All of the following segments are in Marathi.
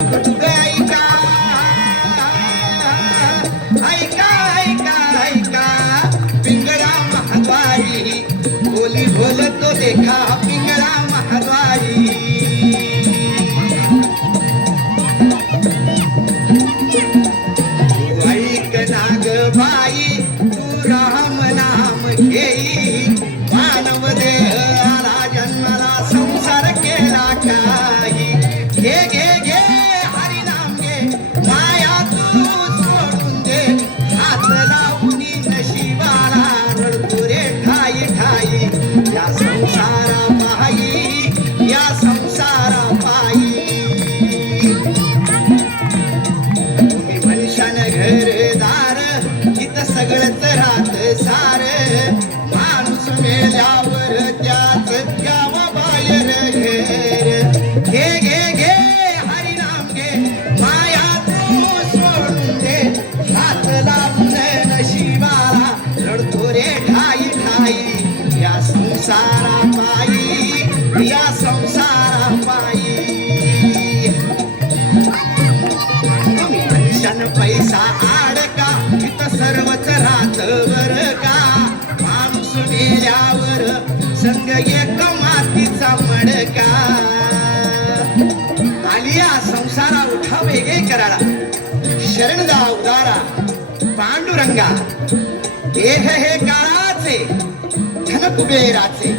ऐका ऐका ऐका ऐका पिंगळा महाद्वारी बोली बोलतो देखा पिंगळा महाद्वारी ऐक नागबाई तू राम नाम घेई मानव देहाला जन्माला संसार केला काही घे घे घे हरिनाम घे माया तू सोडून दे हात लावून नशिबाला रडतो रे ठाई ठाई या संसारा पायी या संसारा पायी तुम्ही मनुष्यान घरदार इथं सगळंच राहत सार माणूस मेल्यावर त्याच द्यावा बाहेर घर घे घे घे हरिनाम घे माया तू सोडून दे हात लावून नशिबाला रडतो रे ठाई ठाई या संसारा पायी या संसारा पायी तुम्ही मनुष्यान पैसा आडका इथं सर्वच राहत बर का माणूस मेल्यावर संग एक मातीचा मडका आलिया संसारा उठा वेगळे कराडा शरण जा उदारा पांडुरंगा देह हे काळाचे धन कुबेराचे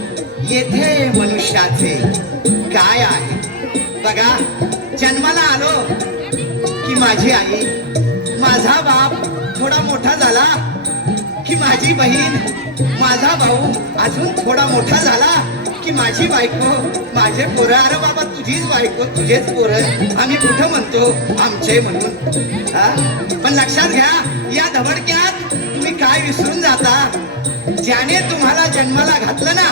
येथे मनुष्याचे काय आहे बघा जन्माला आलो की माझी आई माझा बाप थोडा मोठा झाला की माझी बहीण माझा भाऊ अजून थोडा मोठा झाला की माझी बायको माझे पोरं अरे बाबा तुझीच बायको तुझेच पोरं आम्ही कुठं म्हणतो आमचे म्हणून पण लक्षात घ्या या धबडक्यात तुम्ही काय विसरून जाता ज्याने तुम्हाला जन्माला घातलं ना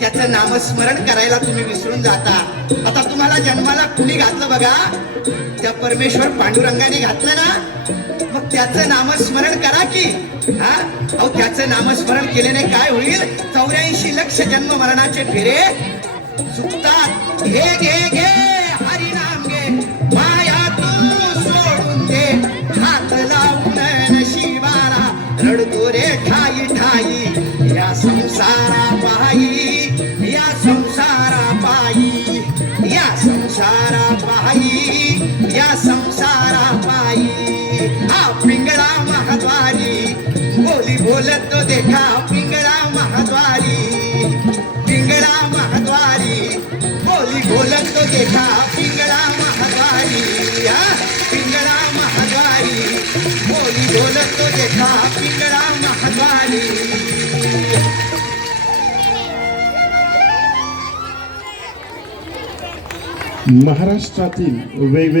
त्याचं नामस्मरण करायला तुम्ही विसरून जाता आता तुम्हाला जन्माला कुणी घातलं बघा त्या परमेश्वर पांडुरंगाने घातलं ना मग त्याचं नामस्मरण करा की अहो त्याचं नामस्मरण केल्याने काय होईल 84 लक्ष जन्म मरणाचे फेरे चुकतात घे घे घे हरिनाम घे माया तू सोडून दे हात लावून नशिबाला रडतो रे ठाई ठाई या संसारा पायी या संसारा पायी या संसारा पायी या संसारा पायी हा पिंगळा महाद्वारी बोली बोलतो देखा पिंगळा महाद्वारी पिंगळा महाद्वारी बोली बोलतो देखा पिंगळा महाद्वारी पिंगळा महाद्वारी बोली बोलतो देखा पिंगळा महाद्वारी महाराष्ट्रातील वेगवेगळ्या